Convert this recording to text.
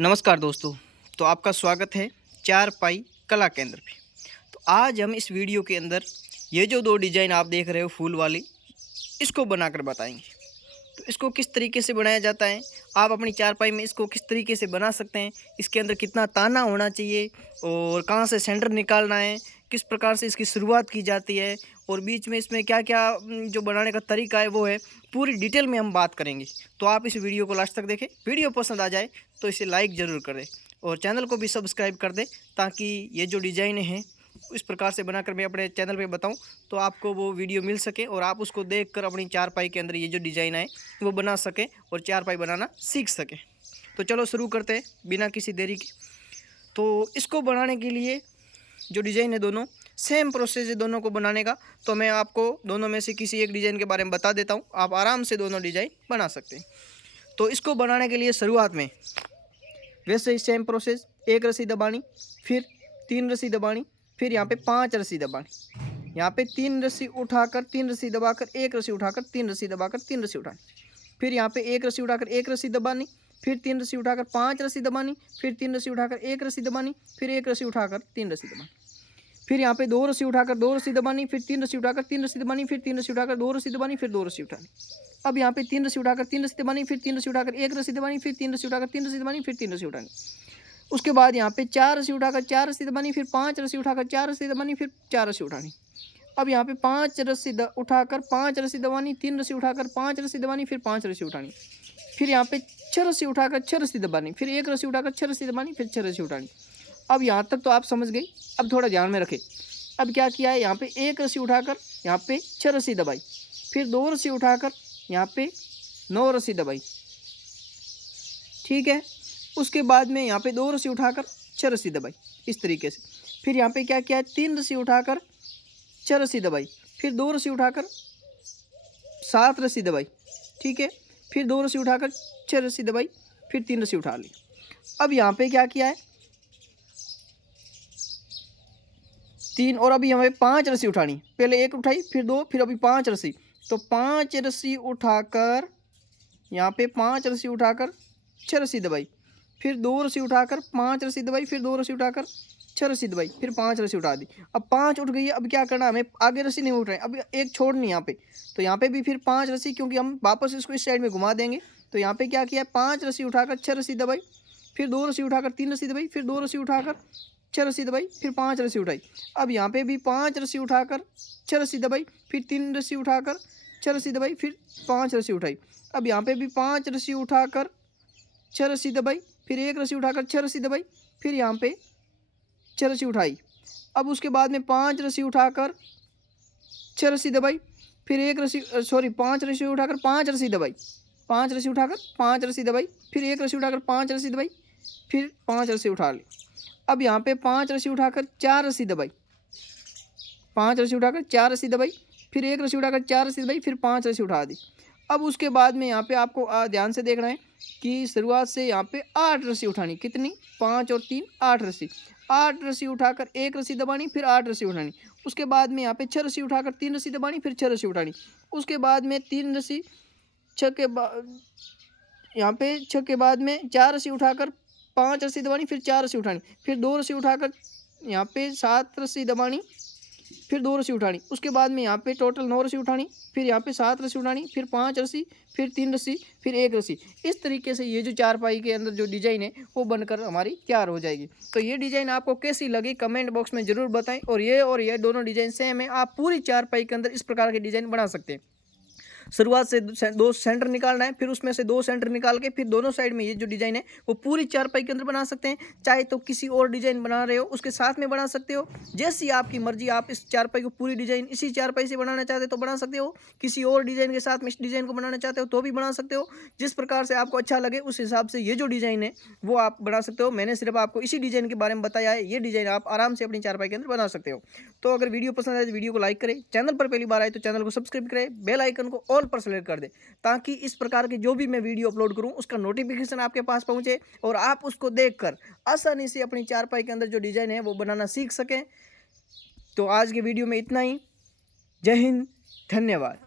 नमस्कार दोस्तों। तो आपका स्वागत है चारपाई कला केंद्र पे। तो आज हम इस वीडियो के अंदर ये जो दो डिज़ाइन आप देख रहे हो फूल वाली, इसको बनाकर बताएंगे। तो इसको किस तरीके से बनाया जाता है, आप अपनी चारपाई में इसको किस तरीके से बना सकते हैं, इसके अंदर कितना ताना होना चाहिए और कहाँ से सेंटर निकालना है, किस प्रकार से इसकी शुरुआत की जाती है और बीच में इसमें क्या क्या जो बनाने का तरीका है वो है, पूरी डिटेल में हम बात करेंगे। तो आप इस वीडियो को लास्ट तक देखें। वीडियो पसंद आ जाए तो इसे लाइक ज़रूर करें और चैनल को भी सब्सक्राइब कर दें, ताकि ये जो डिज़ाइन हैं इस प्रकार से बनाकर मैं अपने चैनल पे बताऊं तो आपको वो वीडियो मिल सके और आप उसको देखकर अपनी चारपाई के अंदर ये जो डिज़ाइन है वो बना सकें और चारपाई बनाना सीख सकें। तो चलो शुरू करते हैं बिना किसी देरी के। तो इसको बनाने के लिए जो डिज़ाइन है दोनों सेम प्रोसेस है दोनों को बनाने का। तो मैं आपको दोनों में से किसी एक डिज़ाइन के बारे में बता देता हूँ, आप आराम से दोनों डिज़ाइन बना सकते हैं। तो इसको बनाने के लिए शुरुआत में वैसे ही सेम प्रोसेस, एक रस्सी दबानी, फिर 3 रस्सी दबानी, फिर यहाँ पे 5 रस्सी दबानी, यहाँ पे 3 रस्सी उठाकर 3 रस्सी दबाकर 1 रस्सी उठाकर 3 रस्सी दबाकर 3 रस्सी उठानी, फिर यहाँ पे 1 रस्सी उठाकर 1 रस्सी दबानी, फिर 3 रस्सी उठाकर 5 रस्सी दबानी, फिर 3 रस्सी उठाकर 1 रस्सी दबानी, फिर 1 रस्सी उठाकर 3 रस्सी दबानी, फिर यहाँ पे 2 रस्सी उठाकर 2 रस्सी दबानी, फिर 3 रस्सी उठाकर 3 रस्सी दबानी, फिर 3 रस्सी उठाकर 2 रस्सी दबानी, फिर 2 रस्सी उठानी। अब यहाँ पे 3 रस्सी उठाकर 3 रस्सी दबानी, फिर 3 रस्सी उठाकर 1 रस्सी दबानी, फिर 3 रस्सी उठाकर 3 रस्सी दबानी, फिर 3 रस्सी उठानी। उसके बाद यहाँ पे 4 रस्सी उठाकर 4 रस्सी दबानी, फिर 5 रस्सी उठाकर 4 रस्सी दबानी, फिर 4 रस्सी उठानी। अब यहाँ पे 5 रस्सी उठाकर 5 रस्सी दबानी, 3 रस्सी उठाकर 5 रस्सी दबानी, फिर 5 रस्सी उठानी। फिर यहाँ पे 6 रस्सी उठाकर 6 रस्सी दबानी, फिर 1 रस्सी उठाकर 6 रस्सी दबानी, फिर 6 रस्सी उठानी। अब यहाँ तक तो आप समझ गई। अब थोड़ा ध्यान में रखें। अब क्या किया है, यहाँ पे 1 रस्सी उठाकर यहाँ पे 6 रस्सी दबाई, फिर 2 रस्सी उठाकर यहाँ पे 9 रस्सी दबाई, ठीक है। उसके बाद में यहाँ पे 2 रस्सी उठाकर 6 रस्सी दबाई, इस तरीके से। फिर यहाँ पे क्या किया है, 3 रस्सी उठाकर 6 रस्सी दबाई, फिर 2 रस्सी उठाकर 7 रस्सी दबाई, ठीक है। फिर 2 रस्सी उठाकर 6 रस्सी दबाई, फिर 3 रस्सी उठा ली। अब यहाँ पे क्या किया है, 3 और अभी हमें 5 रस्सी उठानी। पहले 1 उठाई, फिर 2, फिर अभी 5 रस्सी। तो 5 रस्सी उठाकर यहाँ पे 5 रस्सी उठाकर 6 रस्सी दबाई, फिर 2 रस्सी उठाकर 5 रस्सी दबाई, फिर 2 रस्सी उठाकर 6 रस्सी दबाई, फिर 5 रस्सी उठा दी। अब 5 उठ गई है। अब क्या करना, हमें आगे रस्सी नहीं उठ रहे, अब एक छोड़नी यहाँ पे। तो यहाँ पे भी फिर 5 रस्सी, क्योंकि हम वापस इसको इस साइड में घुमा देंगे। तो यहाँ पे क्या किया, 5 रस्सी उठाकर 6 रस्सी दबाई, फिर 2 रस्सी उठाकर 3 रस्सी दबाई, फिर 2 रस्सी उठाकर 6 रस्सी दबाई, फिर 5 रस्सी उठाई। अब यहाँ पे भी 5 रस्सी उठाकर 6 रस्सी दबाई, फिर 3 रस्सी उठाकर 6 रस्सी दबाई, फिर 5 रस्सी उठाई। अब यहाँ पे भी 5 रस्सी उठाकर 6 रस्सी दबाई, फिर 1 रस्सी उठाकर 6 रस्सी दबाई, फिर यहाँ पे 6 रस्सी उठाई। अब उसके बाद में 5 रस्सी उठाकर 6 रस्सी दबाई, फिर 5 रस्सी उठाकर 5 रस्सी दबाई, 5 रस्सी उठाकर 5 रस्सी दबाई, फिर 1 रस्सी उठाकर 5 रस्सी दबाई, फिर 5 रस्सी उठा ली। अब यहाँ पे 5 रस्सी उठाकर 4 रस्सी दबाई, 5 रस्सी उठाकर 4 रस्सी दबाई, फिर 1 रस्सी उठाकर 4 रस्सी दबाई, फिर 5 रस्सी उठा दी। अब उसके बाद में यहाँ पे आपको ध्यान से देखना है कि शुरुआत से यहाँ पे 8 रस्सी उठानी। कितनी, 5 और 3 8 रस्सी। 8 रस्सी उठाकर 1 रस्सी दबानी, फिर 8 रस्सी उठानी। उसके बाद में यहाँ पे 6 रस्सी उठाकर 3 रस्सी दबानी, फिर 6 रस्सी उठानी। उसके बाद में 3 रस्सी 6 के बाद यहाँ पे 6 के बाद में 4 रस्सी उठाकर 5 रस्सी दबानी, फिर 4 रस्सी उठानी, फिर 2 रस्सी उठाकर यहाँ पे 7 रस्सी दबानी, फिर 2 रस्सी उठानी। उसके बाद में यहाँ पे टोटल 9 रस्सी उठानी, फिर यहाँ पे 7 रस्सी उठानी, फिर 5 रस्सी, फिर 3 रस्सी, फिर 1 रस्सी। इस तरीके से ये जो चारपाई के अंदर जो डिज़ाइन है वो बनकर हमारी तैयार हो जाएगी। तो ये डिज़ाइन आपको कैसी लगी कमेंट बॉक्स में ज़रूर बताएं। और ये दोनों डिज़ाइन सेम है, आप पूरी चारपाई के अंदर इस प्रकार के डिज़ाइन बना सकते हैं। शुरुआत से 2 सेंटर निकालना है, फिर उसमें से 2 सेंटर निकाल के फिर दोनों साइड में ये जो डिज़ाइन है वो पूरी चारपाई के अंदर बना सकते हैं। चाहे तो किसी और डिज़ाइन बना रहे हो उसके साथ में बना सकते हो, जैसी आपकी मर्जी। आप इस चारपाई को पूरी डिज़ाइन इसी चारपाई से बनाना चाहते हो तो बना सकते हो, किसी और डिज़ाइन के साथ में इस डिज़ाइन को बनाना चाहते हो तो भी बना सकते हो। जिस प्रकार से आपको अच्छा लगे उस हिसाब से ये जो डिज़ाइन है वो आप बना सकते हो। मैंने सिर्फ आपको इसी डिज़ाइन के बारे में बताया है, ये डिज़ाइन आप आराम से अपनी चारपाई के अंदर बना सकते हो। तो अगर वीडियो पसंद आए तो वीडियो को लाइक करें, चैनल पर पहली बार आए तो चैनल को सब्सक्राइब करें, बेल आइकन को ऑल पर सेलेक्ट कर दें, ताकि इस प्रकार के जो भी मैं वीडियो अपलोड करूं उसका नोटिफिकेशन आपके पास पहुंचे और आप उसको देखकर आसानी से अपनी चारपाई के अंदर जो डिज़ाइन है वो बनाना सीख सकें। तो आज के वीडियो में इतना ही। जय हिंद, धन्यवाद।